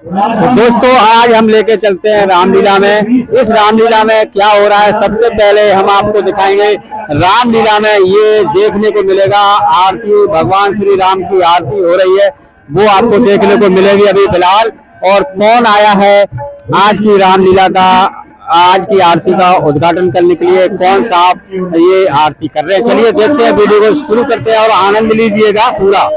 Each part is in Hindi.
तो दोस्तों आज हम लेके चलते हैं रामलीला में। इस रामलीला में क्या हो रहा है सबसे पहले हम आपको दिखाएंगे। रामलीला में ये देखने को मिलेगा आरती, भगवान श्री राम की आरती हो रही है, वो आपको देखने को मिलेगी अभी फिलहाल। और कौन आया है आज की रामलीला का, आज की आरती का उद्घाटन करने के लिए, कौन साहब ये आरती कर रहे हैं, चलिए देखते हैं, वीडियो को शुरू करते हैं और आनंद लीजिएगा पूरा।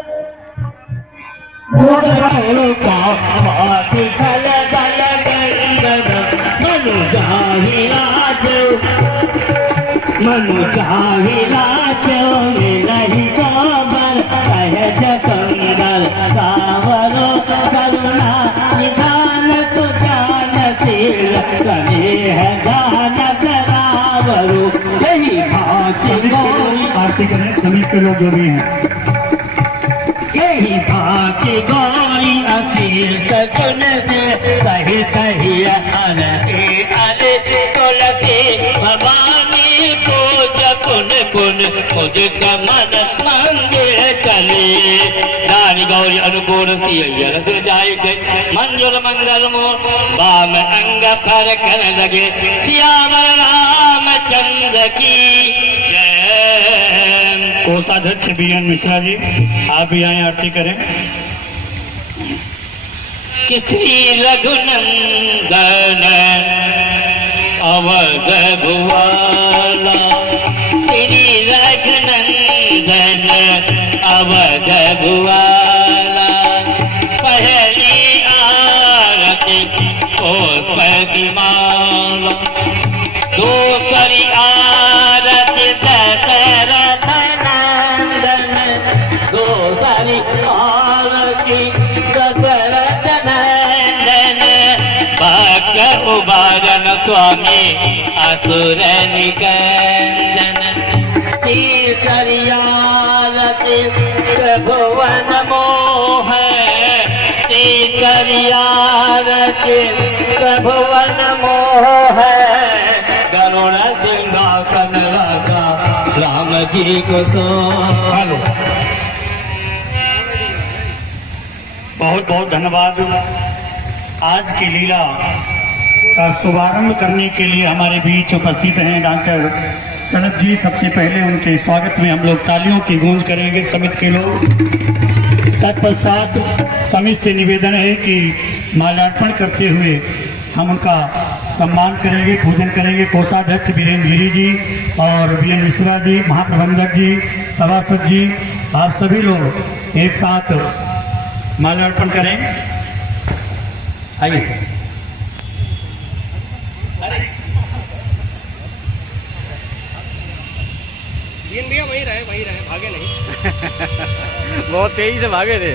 आरती करें समीप के लोग जो भी हैं। यही भाग्य गौरी असील सकुन से सहित ही अनसी अले तुलसी भवानी पूज पुन पुन मुझ कमन मंदिर चले। रानी गौरी अनुकूल सी रस जाय के मंजुल मंगल मोह बाम अंग पर कर लगे श्यामल रामचंद्र की जय। कोषाध्यक्ष बीएन मिश्रा जी, आप भी आए आरती करें। श्री रघुनंदन अवध भुवाला, श्री रघुनंदन अवध भुवाला, पहली आरती पुष्प की माला, दूसरी आरती दशरथ नंदन, दूसरी आरती दशरथ नंदन, भक्त उबारन स्वामी असुर निकंदन, तीसरी आरती त्रिभुवन मोह, तीसरी आरती त्रिभुवन मोह, करुण सिंहासन राजा राम जी को तो। हेलो, बहुत बहुत धन्यवाद। आज की लीला का शुभारंभ करने के लिए हमारे बीच उपस्थित हैं डॉक्टर सनत जी। सबसे पहले उनके स्वागत में हम लोग तालियों की गूंज करेंगे समिति के लोग। तत्पश्चात समिति से निवेदन है कि माल्यार्पण करते हुए हम उनका सम्मान करेंगे, पूजन करेंगे। कोषाध्यक्ष बीरेन गिरी जी और बीएन मिश्रा जी, महाप्रबंधक जी, सभासद जी, आप सभी लोग एक साथ माल्यार्पण करें। आइए सर। भैया वहीं रहे भागे नहीं। बहुत तेजी से भागे थे।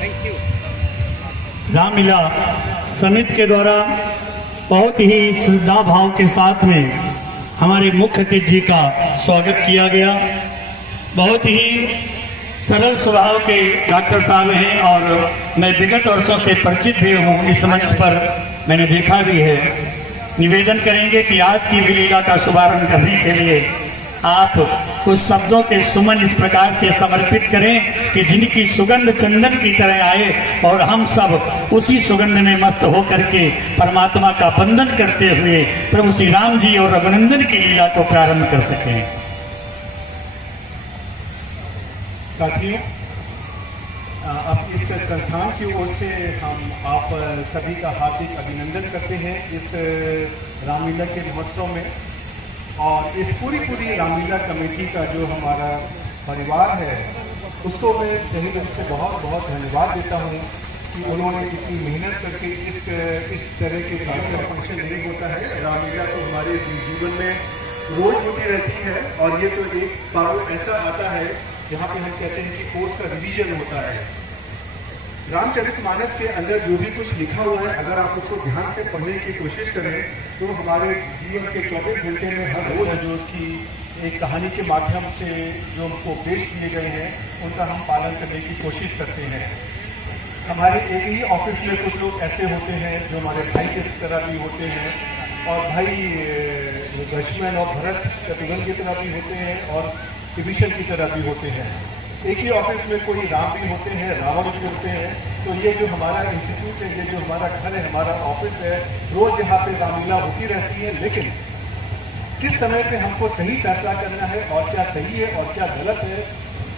Thank you. रामलीला समिति के द्वारा बहुत ही श्रद्धा भाव के साथ में हमारे मुख्य अतिथि जी का स्वागत किया गया। बहुत ही सरल स्वभाव के डॉक्टर साहब हैं और मैं विगत वर्षों से परिचित भी हूँ, इस मंच पर मैंने देखा भी है। निवेदन करेंगे कि आज की लीला का शुभारंभ करने के लिए आप कुछ शब्दों के सुमन इस प्रकार से समर्पित करें कि जिनकी सुगंध चंदन की तरह आए और हम सब उसी सुगंध में मस्त होकर के परमात्मा का वंदन करते हुए प्रभु श्री राम जी और रघुनंदन की लीला को प्रारंभ कर सकें। साथियों, अब इस संस्थान की ओर से हम आप सभी का हार्दिक अभिनंदन करते हैं इस रामलीला के महोत्सव में। और इस पूरी रामलीला कमेटी का जो हमारा परिवार है उसको मैं तहे दिल से बहुत बहुत धन्यवाद देता हूँ कि उन्होंने इतनी मेहनत करके इस तरह के कार्यक्रम फंक्शन नहीं होता है। रामलीला तो हमारे जीवन में रोज होती रहती है और ये तो एक पर्व ऐसा आता है जहाँ पे हम कहते हैं कि कोर्स का रिवीजन होता है। रामचरितमानस के अंदर जो भी कुछ लिखा हुआ है, अगर आप उसको ध्यान से पढ़ने की कोशिश करें तो हमारे जीवन के 24 घंटे में हर रोज जो उसकी एक कहानी के माध्यम से जो हमको पेश किए गए हैं उनका हम पालन करने की कोशिश करते हैं। हमारे एक ही ऑफिस में कुछ लोग ऐसे होते हैं जो हमारे भाई की तरह भी होते हैं और भाई लक्ष्मण और भरत शत्रुघ्न की तरह भी होते हैं और विभीषण की तरह भी होते हैं। एक ही ऑफिस में कोई राम भी होते हैं, रावण भी होते हैं, तो ये जो हमारा इंस्टीट्यूट है, ये जो हमारा घर है, हमारा ऑफिस है, रोज यहाँ पे रामलीला होती रहती है। लेकिन किस समय पे हमको सही फैसला करना है और क्या सही है और क्या गलत है,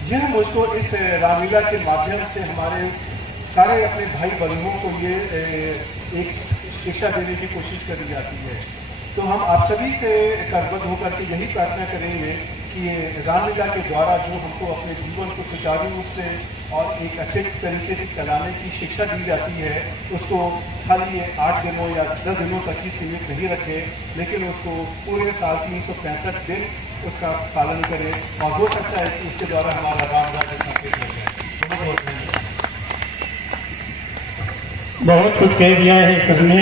यह मुझको इस रामलीला के माध्यम से हमारे सारे अपने भाई बंधुओं को ये एक शिक्षा देने की कोशिश करी जाती है। तो हम आप सभी से करबद्ध होकर के यही प्रार्थना करेंगे कि रामलीला के द्वारा जो हमको अपने जीवन को सुचारू रूप से और एक अच्छे तरीके से चलाने की शिक्षा दी जाती है, उसको खाली 8 दिनों या 10 दिनों तक ही सीमित नहीं रखें, लेकिन उसको पूरे साल 365 दिन उसका पालन करें। और हो सकता है कि इसके द्वारा हमारा राम राज्य स्थापित हो जाए। बहुत बहुत धन्यवाद। बहुत कुछ कह दिया है सबने।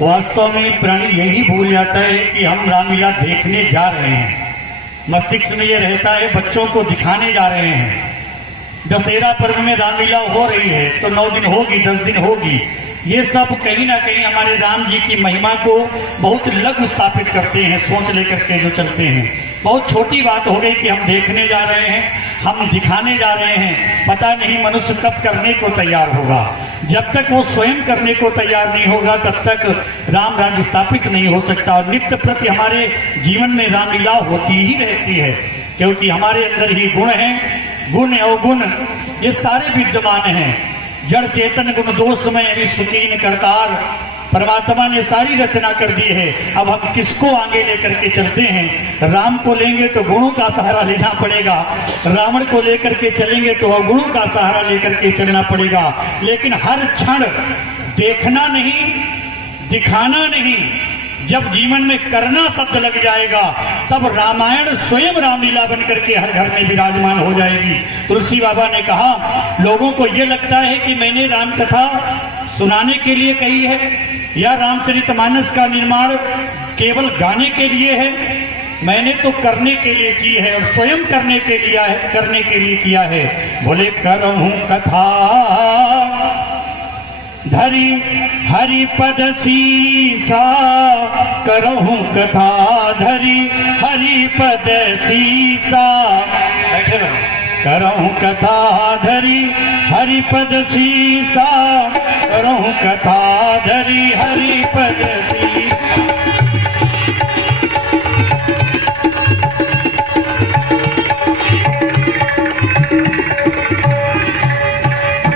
वास्तव में प्राणी यही भूल जाता है कि हम रामलीला देखने जा रहे हैं। मस्तिष्क में ये रहता है बच्चों को दिखाने जा रहे हैं। दशहरा पर्व में रामलीला हो रही है तो 9 दिन होगी, 10 दिन होगी। ये सब कहीं ना कहीं हमारे राम जी की महिमा को बहुत लघु स्थापित करते हैं, सोच लेकर के जो चलते हैं। बहुत छोटी बात हो गई कि हम देखने जा रहे हैं, हम दिखाने जा रहे हैं। पता नहीं मनुष्य कब करने को तैयार होगा। जब तक वो स्वयं करने को तैयार नहीं होगा तब तक राम राज्य स्थापित नहीं हो सकता। और नित्य प्रति हमारे जीवन में रामलीला होती ही रहती है, क्योंकि हमारे अंदर ही गुण हैं। गुण अवगुण ये सारे विद्यमान हैं। जड़ चेतन गुण दोषमय विश्वकीन करतार, परमात्मा ने सारी रचना कर दी है। अब हम किसको आगे लेकर के चलते हैं? राम को लेंगे तो गुणों का सहारा लेना पड़ेगा, रावण को लेकर के चलेंगे तो अवगुणों का सहारा लेकर के चलना पड़ेगा। लेकिन हर क्षण देखना नहीं, दिखाना नहीं, जब जीवन में करना शब्द लग जाएगा तब रामायण स्वयं रामलीला बनकर के हर घर में विराजमान हो जाएगी। तुलसी बाबा ने कहा, लोगों को ये लगता है कि मैंने राम कथा सुनाने के लिए कही है या रामचरितमानस का निर्माण केवल गाने के लिए है। मैंने तो करने के लिए की है और स्वयं करने के लिए किया है। बोले करहूं कथा धरी हरि पद सीसा, करहूं कथा धरी हरि पद सीसा। करहूं कथा धरी हरि पद सीसा, करहूं कथा धरी हरि पद सीसा।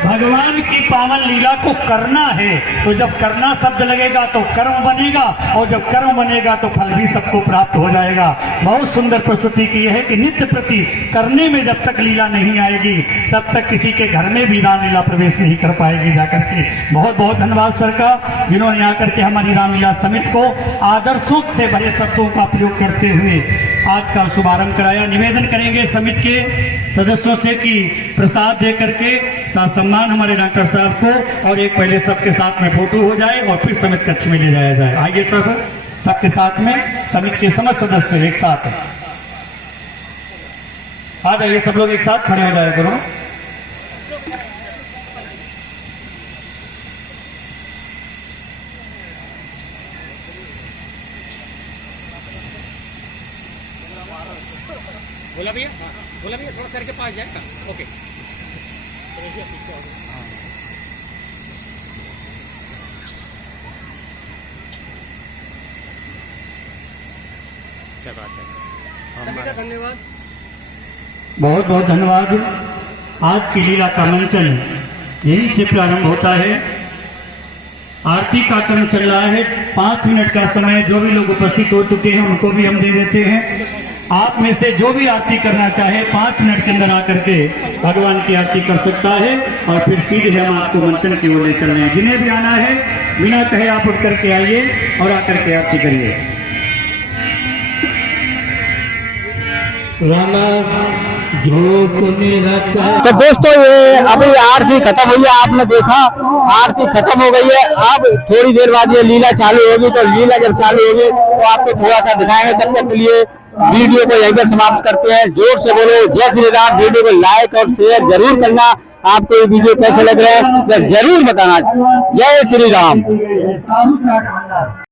भगवान की पावन लीला को करना है, तो जब करना शब्द लगेगा तो कर्म बनेगा, और जब कर्म बनेगा तो फल भी सबको प्राप्त हो जाएगा। बहुत सुंदर प्रस्तुति की है कि नित्य प्रति करने में जब तक लीला नहीं आएगी तब तक किसी के घर में भी रामलीला प्रवेश नहीं कर पाएगी जाकर के। बहुत बहुत धन्यवाद सर का, जिन्होंने आकर के हमारी रामलीला समिति को आदर्शों से भरे शब्दों का प्रयोग करते हुए आज का शुभारंभ कराया। निवेदन करेंगे समिति के सदस्यों से कि प्रसाद दे करके साथ सम्मान हमारे डॉक्टर साहब को, और एक पहले सबके साथ में फोटो हो जाए और फिर समिति कक्ष में ले जाया जाए। आइए सर, सबके साथ में समिति के समस्त सदस्य एक साथ आ जाइए। सब लोग एक साथ खड़े हो जाए करो। बोला भैया, हाँ बोला भैया, थोड़ा सर के पास जाए। ओके, क्या बात है। धन्यवाद, बहुत बहुत धन्यवाद। आज की लीला का मंचन यहीं से प्रारंभ होता है। आरती का क्रम चल रहा है। 5 मिनट का समय जो भी लोग उपस्थित हो चुके हैं उनको भी हम दे देते हैं। आप में से जो भी आरती करना चाहे 5 मिनट के अंदर आकर के भगवान की आरती कर सकता है, और फिर सीधे हम आपको मंचन की ओर ले चल रहे हैं। जिन्हें भी आना है बिना कहे आप उठ करके आइए और आकर के आरती करिए। तो दोस्तों, ये अभी आरती खत्म हुई है, आपने देखा आरती खत्म हो गई है। अब थोड़ी देर बाद ये लीला चालू होगी, तो लीला जब चालू होगी तो आपको थोड़ा सा दिखाएंगे। तब तक के लिए वीडियो को यहीं पर समाप्त करते हैं। जोर से बोलो जय श्री राम। वीडियो को लाइक और शेयर जरूर करना। आपको ये वीडियो कैसे लग रहा है जरूर बताना। जय श्री राम।